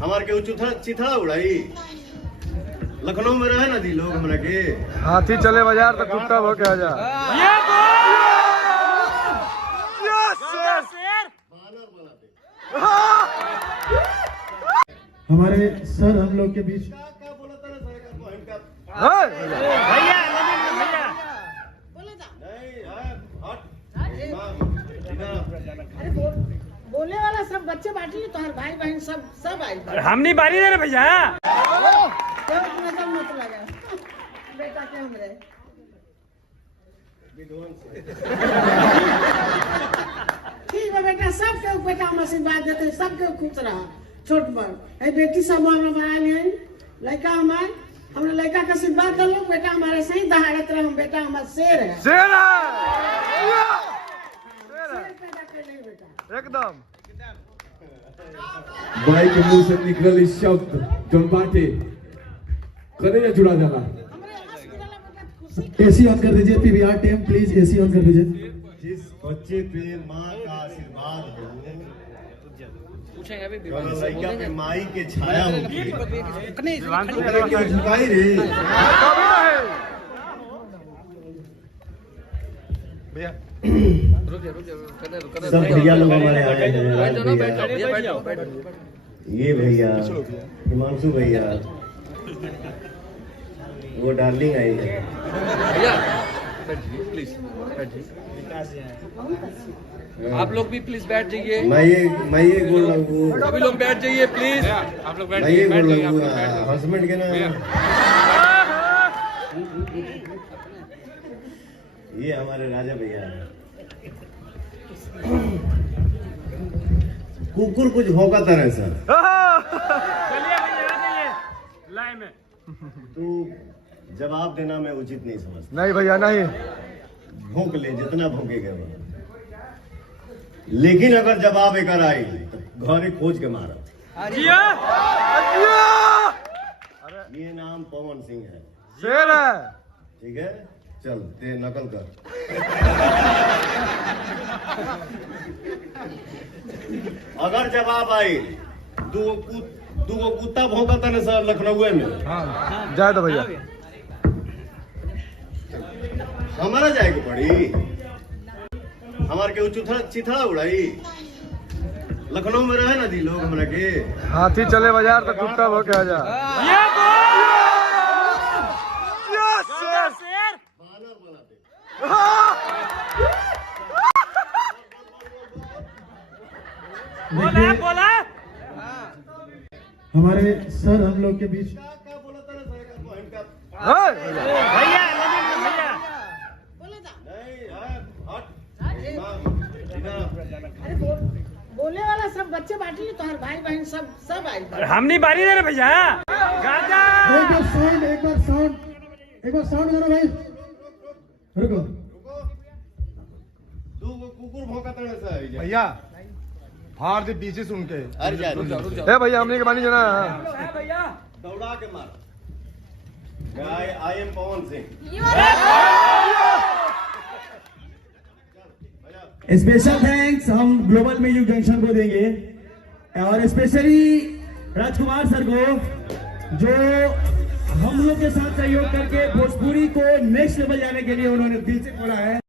हमारे के चिथड़ा उड़ाई लखनऊ में रहे ना दी लोग हमरा के हाथी चले बाजार तो कुत्ता हो के आजा। हमारे सर हम लोग के बीच क्या बोला था ना सर का भैया बोले वाला सब बच्चे बांटी तो हर भाई बहन सब आई हम नहीं बारी दे रहे भैया। नजर मत लगा बेटा के हमरे ठीक है बेटा सबके बेटा हम आशीर्वाद देते सबके खुश रहा छोट बड़ है बेटी सब हम आए हैं लड़का हमारे हमने लड़का का आशीर्वाद कर लो बेटा हमारे सही दहाड़त रहे हम बेटा हमारा शेर है शेर है पैदा कर ले बेटा एकदम। भाई के मुंह से निकल इस शब्द जो बाटे करे या जुड़ा जाला। एसी ऑन कर दीजिए PVR team please AC on कर दीजिए। जिस बच्चे पे माँ का आशीर्वाद हो लड़का पे माई के छाया होगी झुकाई रे भैया सब भैया लोग हमारे आए हैं ये भैया हिमांशु भैया वो डार्लिंग आई है आप लोग भी प्लीज बैठ जाइए। मैं ये बोल रहा हूँ सभी लोग बैठ जाइए प्लीज। आप लोग बैठ मैं ये बोल रहा हूँ हस्बैंड के ना ये हमारे राजा भैया हैं। कुकुर कुछ भौंकता रहे सर लाइन में तू जवाब देना मैं उचित नहीं समझता। नहीं भैया नहीं भौंक ले जितना भौंकेगा वो। लेकिन अगर जवाब एक आई तो घरे खोज के मारा। ये नाम पवन सिंह है शेर है ठीक है चल ते नकल कर अगर जवाब आई दूगो कुत्ता भौंकता ना सर लखनऊ में जाए तो भैया हमारा जाएगा पड़ी हमारे के चिथड़ा उड़ाई लखनऊ में रहे ना दी लोग हमरा के हाथी चले बाजार तो कुत्ता हो के आजा। बोला हमारे सर हम लोग के बीच क्या बोला था ना सर का भैया बोले वाला सब बच्चे बांटी तो हर भाई बहन सब आई हम नहीं बारी दे रहे भैया। एक बार साउंड करो भाई रुको दूगो कुकुर भौंकता ना सर भैया फाड़ दे पीछे सुन के। अरे जा रुक जा ए भैया हमने के पानी जाना भैया दौड़ा के मार I am Pawan Singh special thanks हम ग्लोबल म्यूजिक जंक्शन को देंगे और स्पेशली राजकुमार सर को जो हम लोग के साथ सहयोग करके भोजपुरी को नेक्स्ट लेवल जाने के लिए उन्होंने दिल से खोला है।